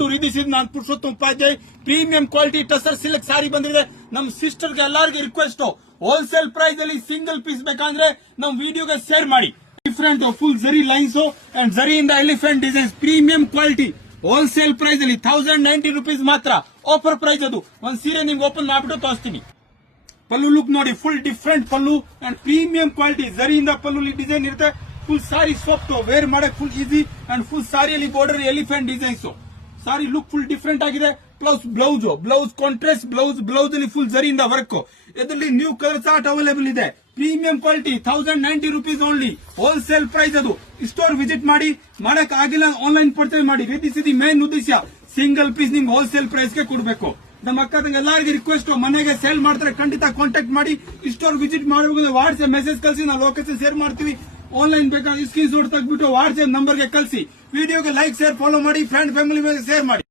To ರಿದಿಸ್ ನಾನು Purushottama Upadhyaya premium quality tussar silk sari ಬಂದಿದೆ. ನಮ್ ಸಿಸ್ಟರ್ಗೆ ಎಲ್ಲರಿಗೂ ರಿಕ್ವೆಸ್ಟ್, ಹೋಲ್ಸೇಲ್ ಪ್ರೈಸ್ ಅಲ್ಲಿ ಸಿಂಗಲ್ ಪೀಸ್ ಬೇಕಂದ್ರೆ ನಮ್ ವಿಡಿಯೋಗೆ ಶೇರ್ ಮಾಡಿ. Different full zari lines and ಜರಿಯಿಂದ elephant designs premium quality wholesale price ಅಲ್ಲಿ 1090 ರೂಪೀಸ್ ಮಾತ್ರ. ಆಫರ್ ಪ್ರೈಸ್ ಅದು. ಒಂದ್ ಸೀರೆ ನಿಮ್ಗೆ ಓಪನ್ ಮಾಡ್ಬಿಟ್ಟು ತೋರಿಸ್ತೀನಿ. ಪಲ್ಲು ಲುಕ್ ನೋಡಿ, full different pallu and premium quality ಜರಿಯಿಂದ ಪಲ್ಲು ಡಿಸೈನ್ ಇರುತ್ತೆ. ಫುಲ್ ಸಾರಿ ಸಾಫ್ಟ್, ವೇರ್ ಮಾಡಕ್ ಫುಲ್ ಈಸಿ ಅಂಡ್ ಫುಲ್ ಸಾರಿಯಲ್ಲಿ border elephant designs. Sari look full different ಆಗಿದೆ. ಪ್ಲಸ್ ಬ್ಲೌಸ್ ಕಾಂಟ್ರಾಸ್ಟ್ ಬ್ಲೌಸ್ ಅಲ್ಲಿ ಫುಲ್ ಜರಿಯಿಂದ ವರ್ಕ್. ಇದರಲ್ಲಿ ನ್ಯೂ ಕಲರ್ ಚಾರ್ಟ್ ಅವೈಲೇಬಲ್ ಇದೆ. Premium quality 1090 rupees only. Wholesale price ಅದು. ಸ್ಟೋರ್ ವಿಸಿಟ್ ಮಾಡಿ, ಮಾಡಕ್ ಆಗಿಲ್ಲ ಆನ್ಲೈನ್ ಪರ್ಚೇಸ್ ಮಾಡಿ. ವೇದಿಸಿದ ಮೇನ್ ಉದ್ದೇಶ ಸಿಂಗಲ್ ಪೀಸ್ ನಿಮ್ಗೆ ಹೋಲ್ಸೇಲ್ ಪ್ರೈಸ್ ಗೆ ಕೊಡಬೇಕು. ನಮ್ಮ ಅಕ್ಕ ತಂಗ ಎಲ್ಲರಿಗೂ ರಿಕ್ವೆಸ್ಟ್, ಮನೆಗೆ ಸೇಲ್ ಮಾಡ್ತಾರೆ ಖಂಡಿತ ಕಾಂಟ್ಯಾಕ್ಟ್ ಮಾಡಿ. ಸ್ಟೋರ್ ವಿಸಿಟ್ ಮಾಡಬೇಕು. ವಾಟ್ಸ್ಆಪ್ ಮೆಸೇಜ್ ಕಳಿಸಿ, ನಾವು ಲೊಕೇಶನ್ ಶೇರ್ ಮಾಡ್ತೀವಿ. ಆನ್ಲೈನ್ ಬೇಕಾದ್ರೆ ಸ್ಕ್ರೀನ್ ಶಾಟ್ ತೆಗೆದ್ಬಿಟ್ಟು ವಾಟ್ಸ್ಆಪ್ ನಂಬರ್ಗೆ ಕಳಿಸಿ. ವಿಡಿಯೋಗೆ ಲೈಕ್ ಶೇರ್ ಫಾಲೋ ಮಾಡಿ, ಫ್ರೆಂಡ್ ಫ್ಯಾಮಿಲಿ ಮೇಲೆ ಶೇರ್ ಮಾಡಿ.